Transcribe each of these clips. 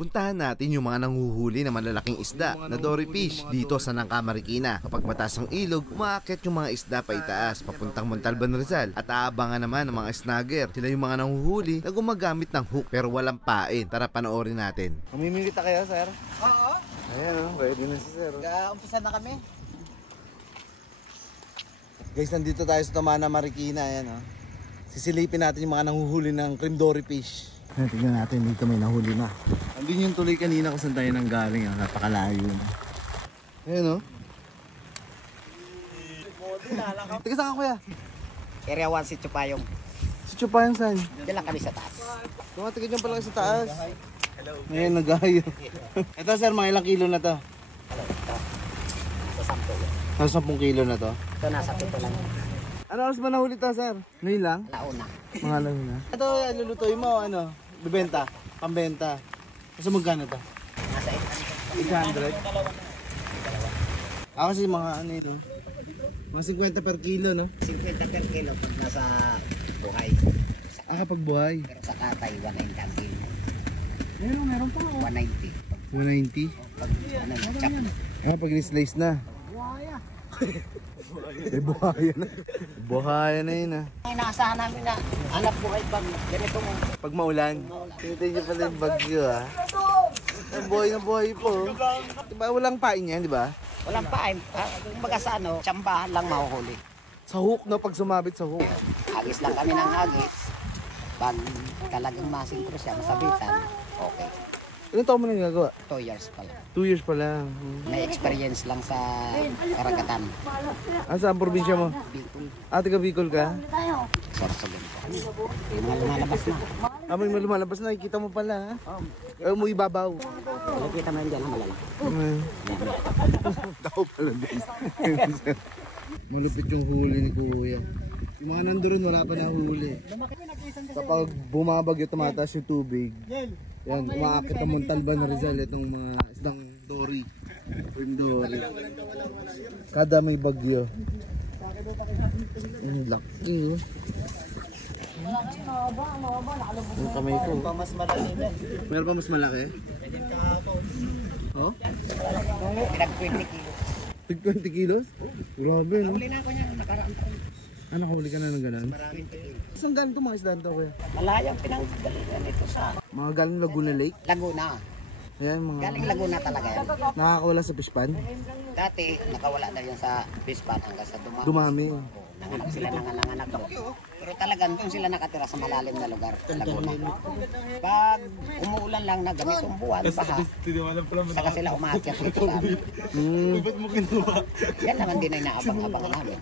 Puntahan natin yung mga nanguhuli na malalaking isda na dory fish dito sa Nangka, Marikina. Kapag mataas ang ilog, umaakit yung mga isda pa itaas papuntang Montalban, Rizal. At aabangan naman ng mga snagger. Sila yung mga nanguhuli na gumagamit ng hook pero walang pain. Tara panoorin natin. Mamimili ta kayo, sir? Oo. Ayan o, ready na si sir. Umpisa na kami. Guys, nandito tayo sa Tamana, Marikina. Ayan o. Sisilipin natin yung mga nanguhuli ng cream dory fish. Tignan natin, dito may nahuli na. Andun yung tuloy kanina kung saan tayo nang galing. Napakalayo na. Ayan o. Tiga saan ka, kuya? Area 1 si Chupayong. Si Chupayong saan? Diyan lang kami sa taas. Tumatigil dyan pala sa taas. Ayan, nagayo. Ito sir, mga ilang kilo na to? Hello, ito. Sa 10 yun. Nasa 10 kilo na to? Ito nasa 7 lang. Ano oras ba nahuli to, sir? Ngayon lang? Launa. Mga lang na. Ito, lulutuin mo, ano? Bibenta? Pambenta? Kasi magkano to? Nasa 800? Ako kasi mga ano yun, no? Mga 50 per kilo, no? 50 per kilo pag nasa buhay. Kapag buhay. Pero sa katay, 190 ang kilo. Meron pa ako. 190. 190? Pag ano, chop. Pag ni-slice na. Buhaya. Buhaya na. Buhaya na yun, ah. Ang inaasahan namin na hanap buhay pag ganito mo. Pag maulan. Tinitay niyo pala yung bagyo, ah. Buhay na buhay po. Diba walang pain yan, di ba? Walang pain. Kumbaga sa ano, tsambahan lang mahuhuli. Sa hook, no? Pag sumabit sa hook. Agis lang kami ng agis. Pag talagang masingkro siya, masabitan, okay. Ilan taon mo na ginagawa? 2 years pa lang. 2 years pa lang. May experience lang sa karagatan. Saan probinsya mo? Bicol. Taga Bicol ka? Sorsogon po. Yung mga lumalabas na. May lumalabas na, nakikita mo pala, ha? Mo ibabaw. Nakikita mo yun dyan, malala. Tao pala din. Malupit yung huli ni Kuya. Yung mga nandoon wala pa na huli. Kapag bumabagyo, tumataas yung tubig. Yan, umaakit ang Montalban, Rizal. Itong mga isdang dory. Cream dory. Kada may bagyo. Laki, oh. Yung kamay ko. Mas malaki na. Meron pa mas malaki? Oh? Pinag 20 kilos. Tig 20 kilos? Grabe, no? Huli na ako niya, nakaraan pa rin. Nakahuli ka na ng ganun? Maraming kilos. Saan galing ito mga isdaan to, kuya? Malayang pinanggalingan ito sa Mga galing Laguna Lake? Laguna. Ayan, mga Galing Laguna talaga yan. nakakawala sa fishpan? Dati, nakawala na yun sa Bispan hanggang sa Dumami. Dumami. Nanganak sila nanganak doon. Pero talagang doon sila nakatira sa malalim na lugar, Laguna. Pag umuulan lang na ganitong buwan, baha, saka sila umaakyat dito sa amin. Yan naman din ay naabang-abangan namin.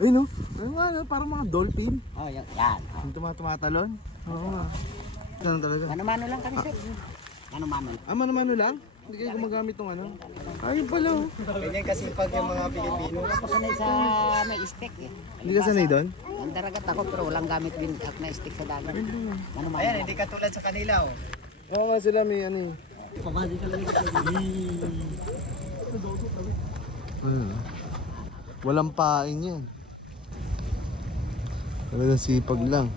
Ay, no? Ano nga, no? Parang mga dolphin. Oh, yan. Yan. Oh. Yung tumatalon? Oo nga. Ganun talaga. Mano-mano lang kami, sir. Mano-mano. Mano-mano lang? Hindi kayo gumagamit ng ano? Ayun pala, oh. Ganyan kasi pag yung mga Pilipino. Ako sanay sa may stick eh. Hindi ka sanay doon? Nandaragat ako pero walang gamit din at may stick sa dagat. Mano-mano. Ayan, hindi katulad sa kanila, oh. Oo nga sila may ano eh. Pamadi ka talaga. Walang pain yan. Talagang sipag lang.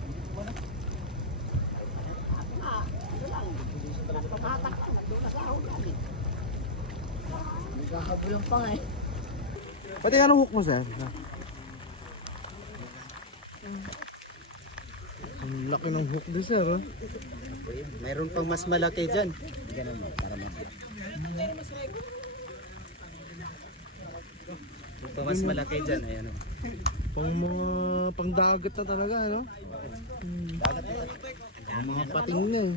Naghahabulan pa nga eh. Pati anong hook mo, sir? Ang laki ng hook din, sir, oh. Mayroon pang mas malaki dyan. Ganun mo, para mo. Pang mas malaki dyan, ayan, oh. Pang mga pangdagat na talaga, ano? Mga pating na, eh.